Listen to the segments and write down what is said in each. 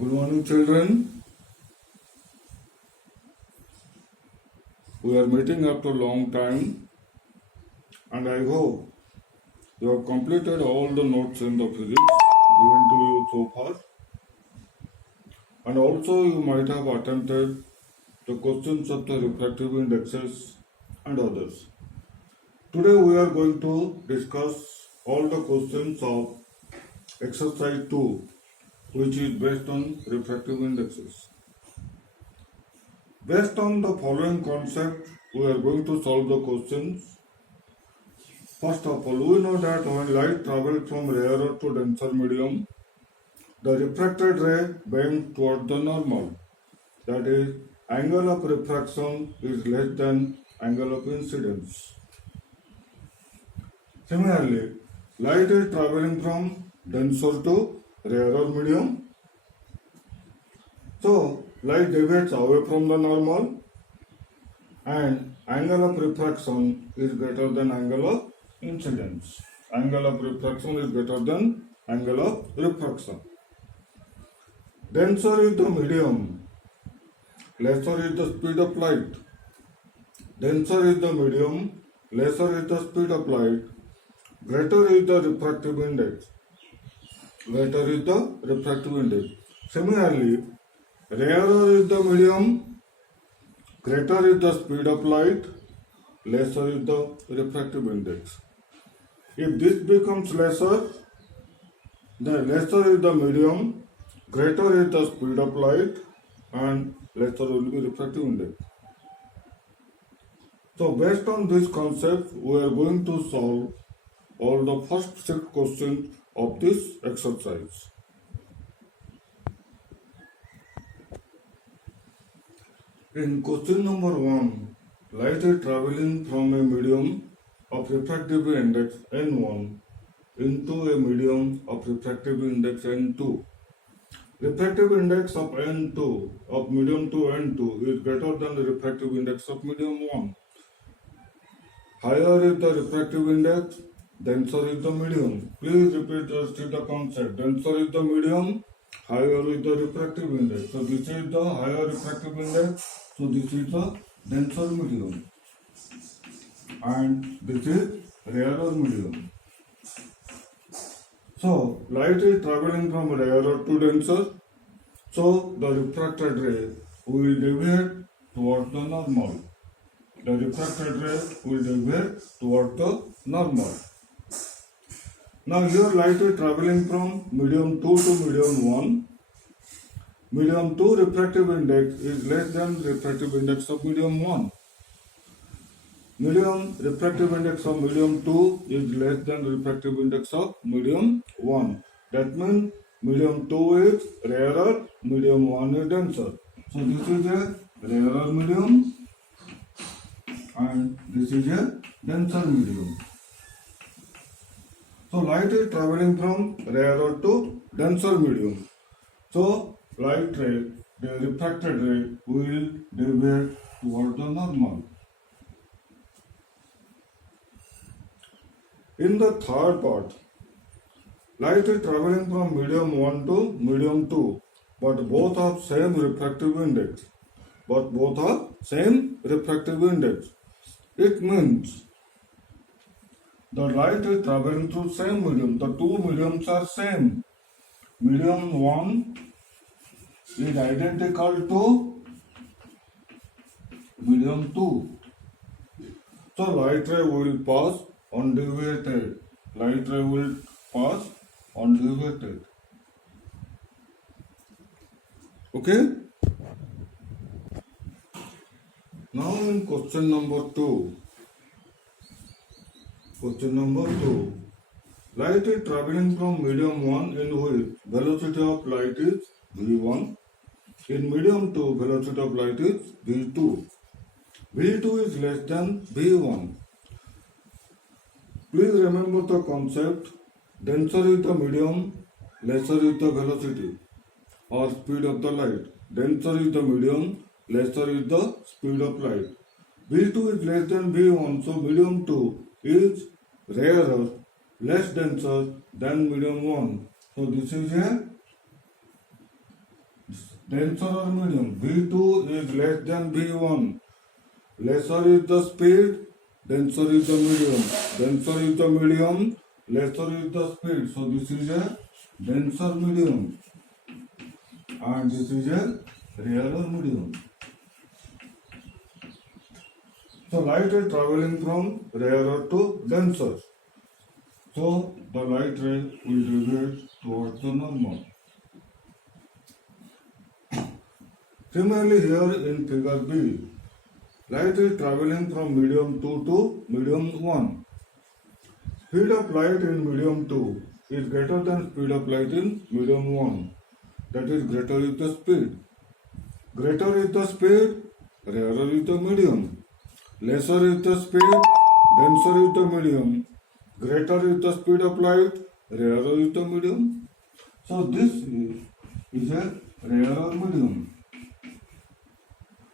Good morning, children. We are meeting after a long time, and I hope you have completed all the notes in the physics given to you so far, and also you might have attempted the questions of the refractive indexes and others. Today we are going to discuss all the questions of exercise 2, which is based on refractive indexes. Based on the following concept, we are going to solve the questions. First of all, we know that when light travels from rarer to denser medium, the refracted ray bends toward the normal. That is, angle of refraction is less than angle of incidence. Similarly, light is traveling from denser to rarer medium. So, light deviates away from the normal and angle of refraction is greater than angle of incidence. Angle of refraction is greater than angle of refraction. Denser is the medium, lesser is the speed of light. Denser is the medium, lesser is the speed of light, greater is the refractive index. Greater is the refractive index. Similarly, rarer is the medium, greater is the speed of light, lesser is the refractive index. If this becomes lesser, then lesser is the medium, greater is the speed of light, and lesser will be refractive index. So based on this concept, we are going to solve all the first 6 questions of this exercise. In question number 1, light is traveling from a medium of refractive index N1 into a medium of refractive index N2. Refractive index of N2 of medium to N2 is greater than the refractive index of medium 1. Higher is the refractive index, denser is the medium. Please repeat the concept. Denser is the medium, higher is the refractive index. So this is the higher refractive index. So this is the denser medium. And this is rarer medium. So light is traveling from rarer to denser. So the refracted ray will deviate towards the normal. The refracted ray will deviate toward the normal. Now here light is traveling from medium 2 to medium 1. Medium 2 refractive index is less than refractive index of medium 1. Medium refractive index of medium 2 is less than refractive index of medium 1. That means medium 2 is rarer, medium 1 is denser. So this is a rarer medium and this is a denser medium. So light is traveling from rarer to denser medium. So light ray, the refracted ray, will deviate toward the normal. In the third part, light is traveling from medium 1 to medium 2, but both have same refractive index. It means the light is traveling through same medium. The two mediums are same. Medium 1 is identical to medium 2. So light ray will pass undeviated. Light ray will pass undeviated. Okay? Now in question number 2. Question number 2. Light is traveling from medium 1 in which velocity of light is v1. In medium 2, velocity of light is v2. v2 is less than v1. Please remember the concept. Denser is the medium, lesser is the velocity or speed of the light. Denser is the medium, lesser is the speed of light. v2 is less than v1, so medium 2 is rarer, less denser than medium 1. So this is a denser or medium. V2 is less than V1. Lesser is the speed, denser is the medium. Denser is the medium, lesser is the speed. So this is a denser medium and this is a rarer medium. So light is traveling from rarer to denser. So the light ray will deviate towards the normal. Similarly here in figure B, light is traveling from medium 2 to medium 1. Speed of light in medium 2 is greater than speed of light in medium 1. That is, greater is the speed. Greater is the speed, rarer is the medium. Lesser is the speed, denser is the medium. Greater is the speed of light, rarer is the medium. So this is a rarer medium.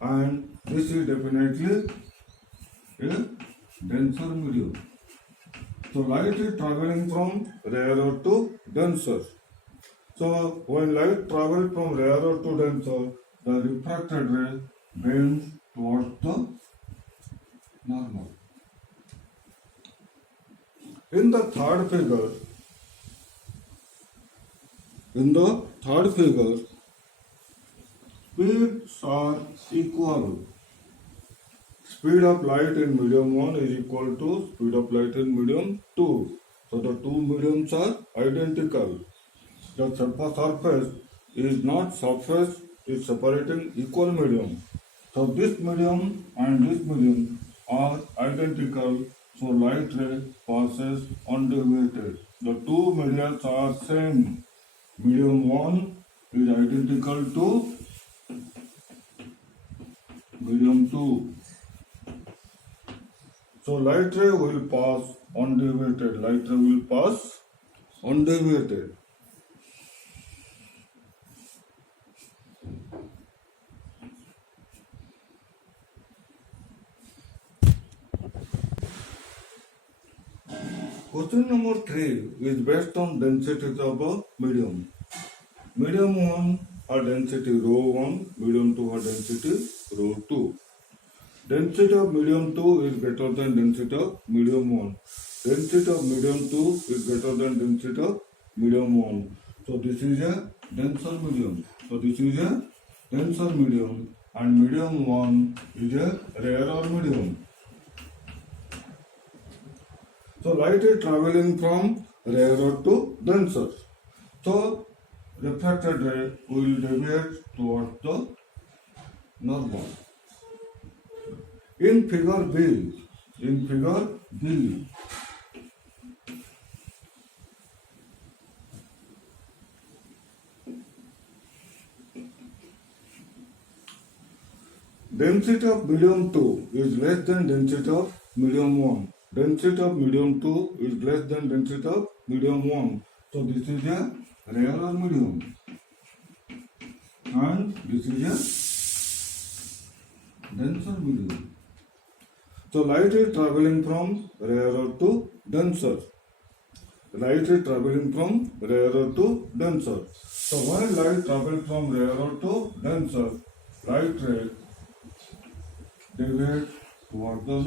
And this is definitely a denser medium. So light is traveling from rarer to denser. So when light travels from rarer to denser, the refracted ray bends towards the normal. In the third figure, speeds are equal. Speed of light in medium 1 is equal to speed of light in medium 2. So the two mediums are identical. The surface is not surface, is separating equal medium. So this medium and this medium are identical. So light ray passes undeviated. The two mediums are same. Medium 1 is identical to medium 2. So light ray will pass undeviated. Light ray will pass undeviated. Question number 3 is based on densities of a medium. Medium 1 are density rho 1, medium 2 are density rho 2. Density of medium 2 is greater than density of medium 1. Density of medium 2 is greater than density of medium 1. So this is a denser medium. And medium 1 is a rarer medium. So light is traveling from rarer to denser. So refracted ray will deviate towards the normal. In figure B, density of medium 2 is less than density of medium 1. Density of medium 2 is less than density of medium 1. So this is a rarer medium. And this is a denser medium. So light is traveling from rarer to denser. So when light travels from rarer to denser, light ray deviates toward the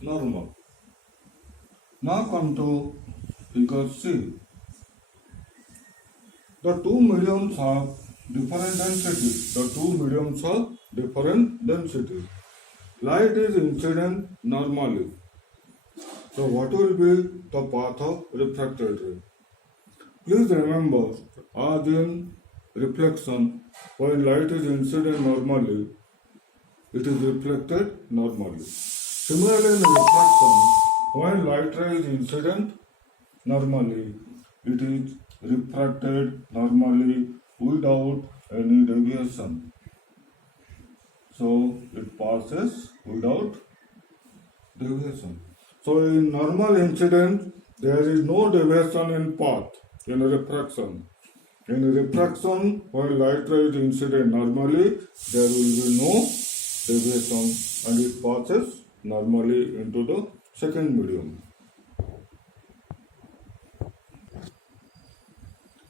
normal. Now come to figure C. The two mediums have different densities. Light is incident normally. So what will be the path of refracted ray? Please remember, as in reflection, when light is incident normally, it is reflected normally. Similarly, in refraction, when light ray is incident normally, it is refracted normally without any deviation. So it passes without deviation. So in normal incident, there is no deviation in path in a refraction. In a refraction, when light ray is incident normally, there will be no deviation and it passes normally into the second medium.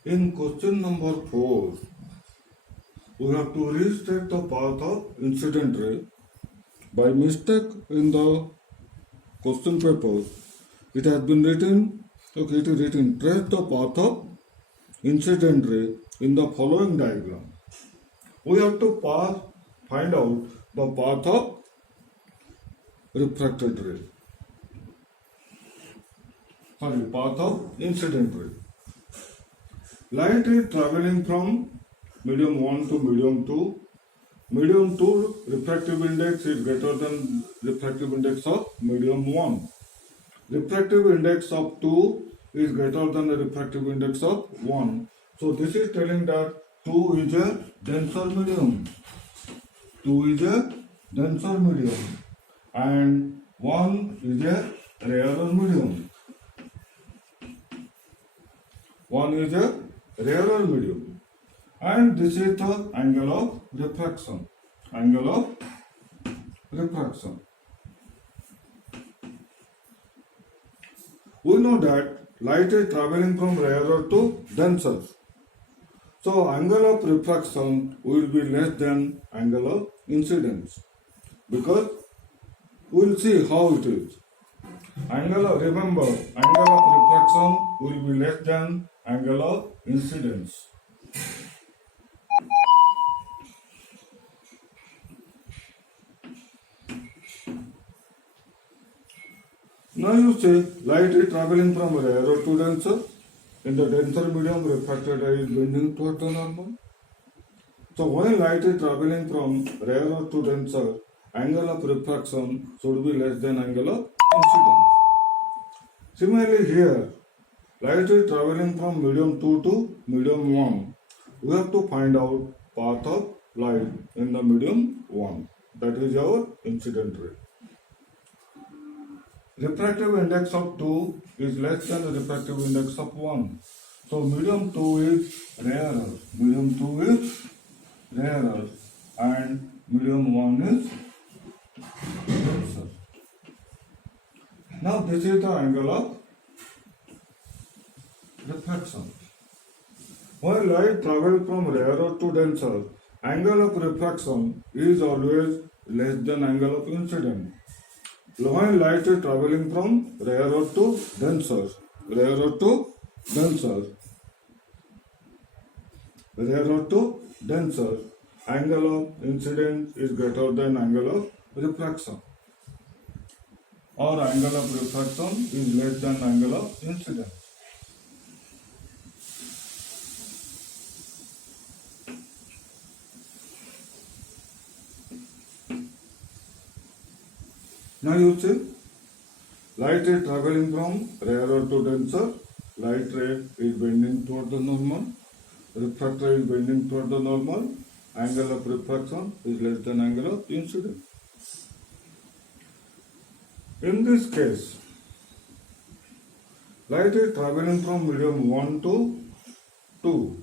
In question number 4, we have to restate the path of incident ray. By mistake in the question paper, it has been written, okay, it is written, trace the path of incident ray in the following diagram. We have to find out the path of refracted ray. Path of incident ray. Light is traveling from medium 1 to medium 2. Medium 2 refractive index is greater than refractive index of medium 1. Refractive index of 2 is greater than the refractive index of 1. So this is telling that 2 is a denser medium. 2 is a denser medium and 1 is a rarer medium. 1 is a rarer medium. And this is the angle of refraction. Angle of refraction. We know that light is traveling from rarer to denser. So angle of refraction will be less than angle of incidence, because we will see how it is. Remember, angle of refraction will be less than angle of incidence. Now you say light is traveling from rarer to denser. In the denser medium, refracted ray is bending toward the normal. So when light is traveling from rarer to denser, angle of refraction should be less than angle of incidence. Similarly here, light is traveling from medium 2 to medium 1. We have to find out path of light in the medium 1. That is our incident ray. Refractive index of 2 is less than the refractive index of 1. So medium 2 is rarer. Medium 2 is rarer and medium 1 is denser. Now this is the angle of refraction. When light travels from rarer to denser, angle of refraction is always less than angle of incidence. When light is traveling from rarer to denser, angle of incidence is greater than angle of refraction, or angle of refraction is less than angle of incidence. Now you see, light is traveling from rarer to denser, light ray is bending toward the normal, refractor is bending toward the normal, angle of refraction is less than angle of incidence. In this case, light is traveling from medium 1 to 2.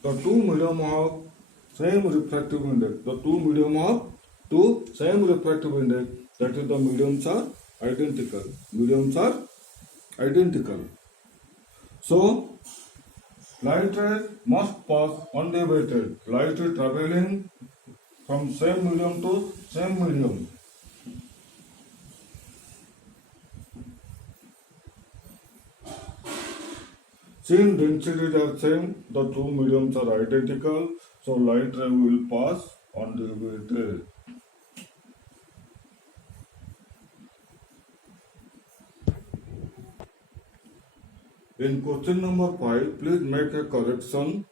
The two medium have same refractive index. That is, the mediums are identical. So light ray must pass undivided. Light is traveling from same medium to same medium. Since densities are same, the two mediums are identical, so light ray will pass undivided. In question number 5, please make a correction.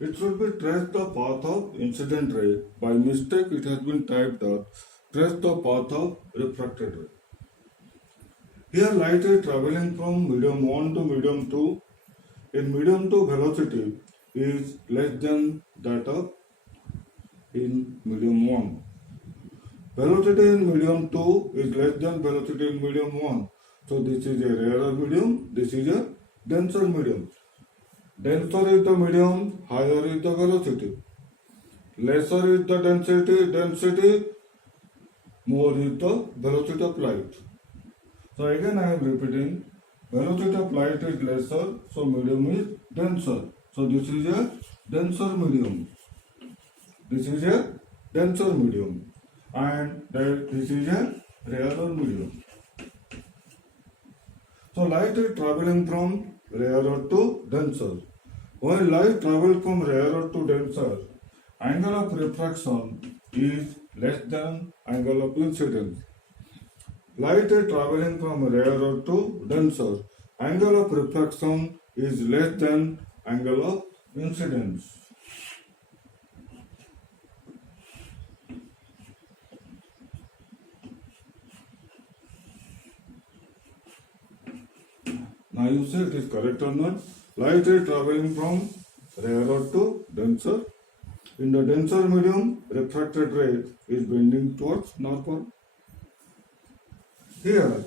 It should be trace the path of incident ray. By mistake, it has been typed as trace the path of refracted ray. Here, light is traveling from medium 1 to medium 2. In medium 2, velocity is less than that of in medium 1. Velocity in medium 2 is less than velocity in medium 1. So this is a rarer medium, this is a denser medium. Denser is the medium, higher is the velocity. Lesser is the density, more is the velocity of light. So again I am repeating, velocity of light is lesser, so medium is denser. So this is a denser medium. This is a denser medium, and this is a rarer medium. So light is traveling from rarer to denser. When light travels from rarer to denser, angle of refraction is less than angle of incidence. Light is traveling from rarer to denser. Angle of refraction is less than angle of incidence. Now you see it is correct or not. Light is traveling from rarer to denser. In the denser medium, refracted ray is bending towards normal. Here,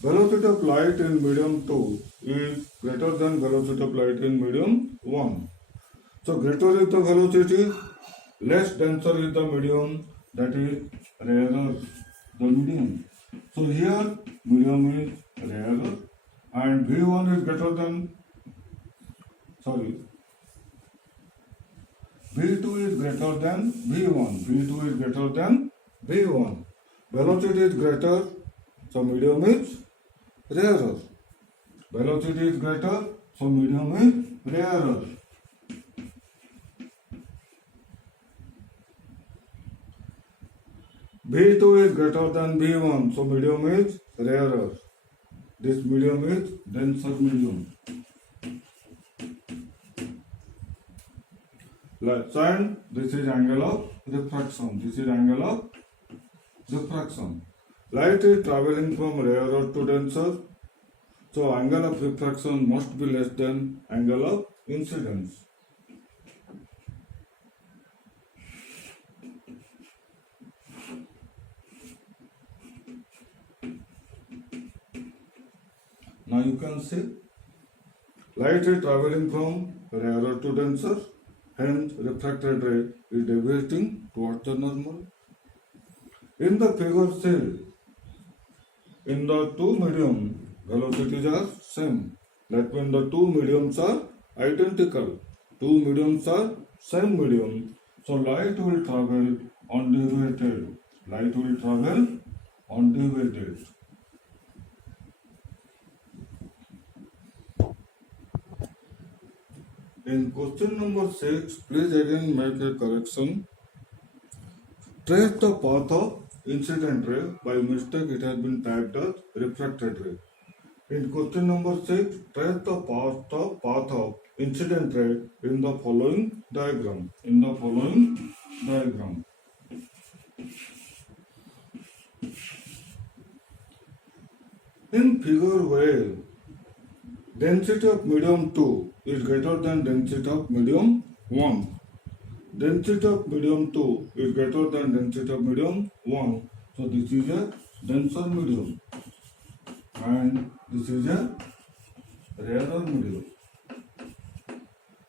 velocity of light in medium 2 is greater than velocity of light in medium 1. So greater is the velocity, less denser is the medium, that is rarer the medium. So here medium is rarer and V1 is greater than, V2 is greater than V1. V2 is greater than V1. Velocity is greater, so medium is rarer. Velocity is greater, so medium is rarer. V2 is greater than V1, so medium is rarer. This medium is denser medium. And this is angle of refraction. This is angle of refraction. Light is traveling from rarer to denser, so angle of refraction must be less than angle of incidence. Now you can see light is traveling from rarer to denser, hence refracted ray is deviating towards the normal. In the figure see, in the two medium, velocities are same. That means the two mediums are identical. Two mediums are same medium. So light will travel undeviated. Light will travel undeviated. In question number 6, please again make a correction. Trace the path of incident ray. By mistake it has been typed as refracted ray. In question number 6, trace the path of incident ray in the following diagram. In the following diagram. In figure where density of medium 2 is greater than density of medium 1. Density of medium 2 is greater than density of medium 1. So this is a denser medium and this is a rarer medium.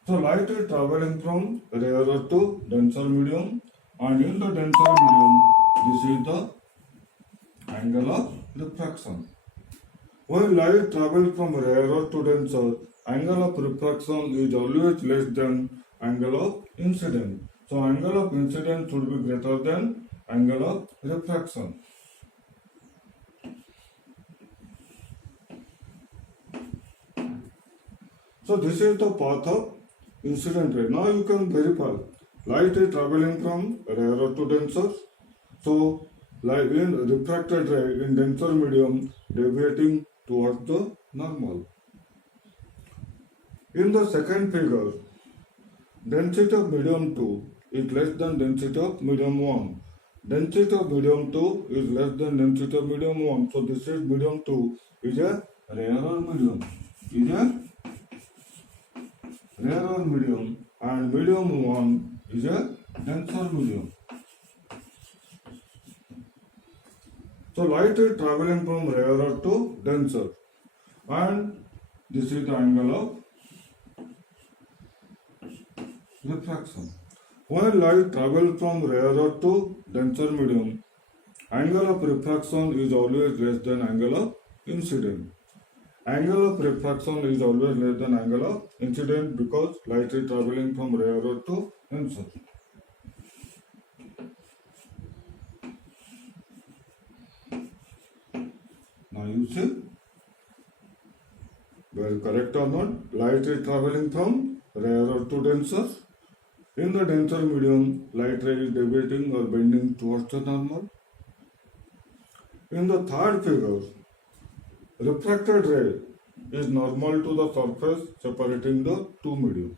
So light is traveling from rarer to denser medium, and in the denser medium this is the angle of refraction. When light travels from rarer to denser, angle of refraction is always less than angle of incidence. So angle of incidence should be greater than angle of refraction. So this is the path of incident ray. Now you can verify. Light is traveling from rarer to denser. So light in refracted ray in denser medium deviating towards the normal. In the second figure, density of medium 2 is less than density of medium 1. Density of medium 2 is less than density of medium 1. So this is medium 2 is a rarer medium. Is a rarer medium, and medium 1 is a denser medium. So light is traveling from rarer to denser, and this is the angle of refraction. When light travels from rarer to denser medium, angle of refraction is always less than angle of incidence. Angle of refraction is always less than angle of incidence because light is traveling from rarer to denser. Now you see, whether correct or not, light is traveling from rarer to denser. In the denser medium, light ray is deviating or bending towards the normal. In the third figure, refracted ray is normal to the surface separating the two medium.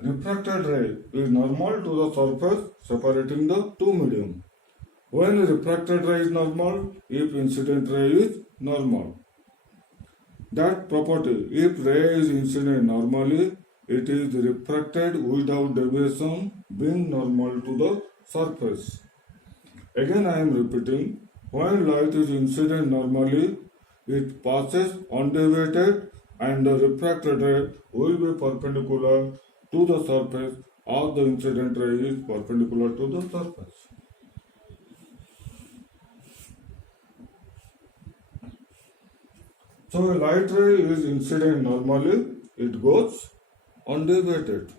Refracted ray is normal to the surface separating the two medium. When refracted ray is normal, if incident ray is normal. That property, if ray is incident normally, it is refracted without deviation, being normal to the surface. Again I am repeating, when light is incident normally, it passes undeviated and the refracted ray will be perpendicular to the surface or the incident ray is perpendicular to the surface. So a light ray is incident normally, it goes undeviated.